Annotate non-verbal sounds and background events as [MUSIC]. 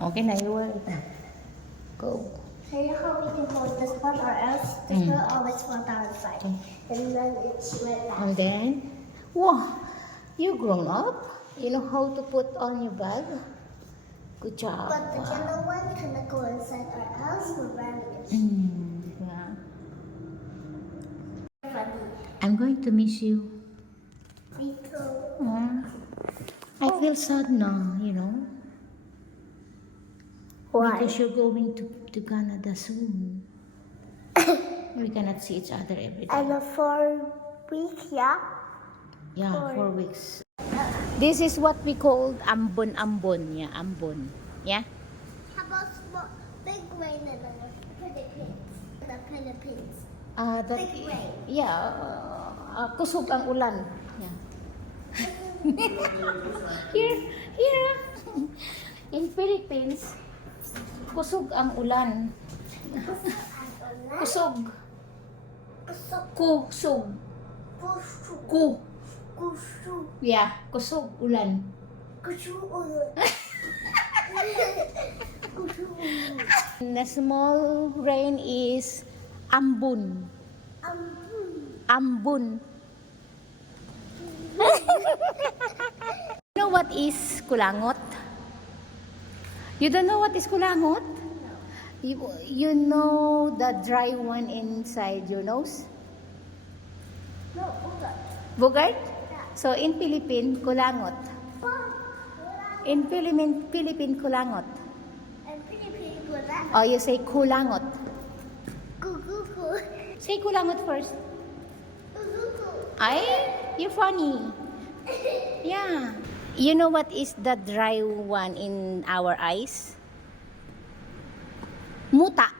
Okay na, you will. Go. So you know how we can hold this one or else this Mm. will always fall down inside. And then it's like that. And then, wow, you grown up. You know how to put on your bag. Good job. But the yellow one cannot go inside or else we're wearing it. Mm, yeah. Funny. I'm going to miss you. Me too. Mm. I feel sad now, you know. Why? Because you're going to, to Canada soon. [COUGHS] we cannot see each other every day. And a four week, yeah? Yeah, Four. four weeks. This is what we call ambon ambon. Yeah, ambon. Yeah. How about small, big rain in the Philippines? The Philippines. Ah, that, Big rain. yeah, uh, uh, kusog ang ulan. Yeah. [LAUGHS] [LAUGHS] here, here, in Philippines, kusog ang ulan. Kusog. Kusog, Ku. kusog, Yeah, kusog ulan. kusog, kusog. The small rain is ambon. Um, Ambon. [LAUGHS] you know what is kulangot? You don't know what is kulangot? You, you know the dry one inside your nose? no, hold on. Bogart? So in Philippine, kulangot. In Philippine, Philippine, kulangot. And Philippines was that. Or you say kulangot. Goo. Say kulangot first. Goo. Ay, you're funny. [LAUGHS] Yeah. You know what is the dry one in our eyes? Muta.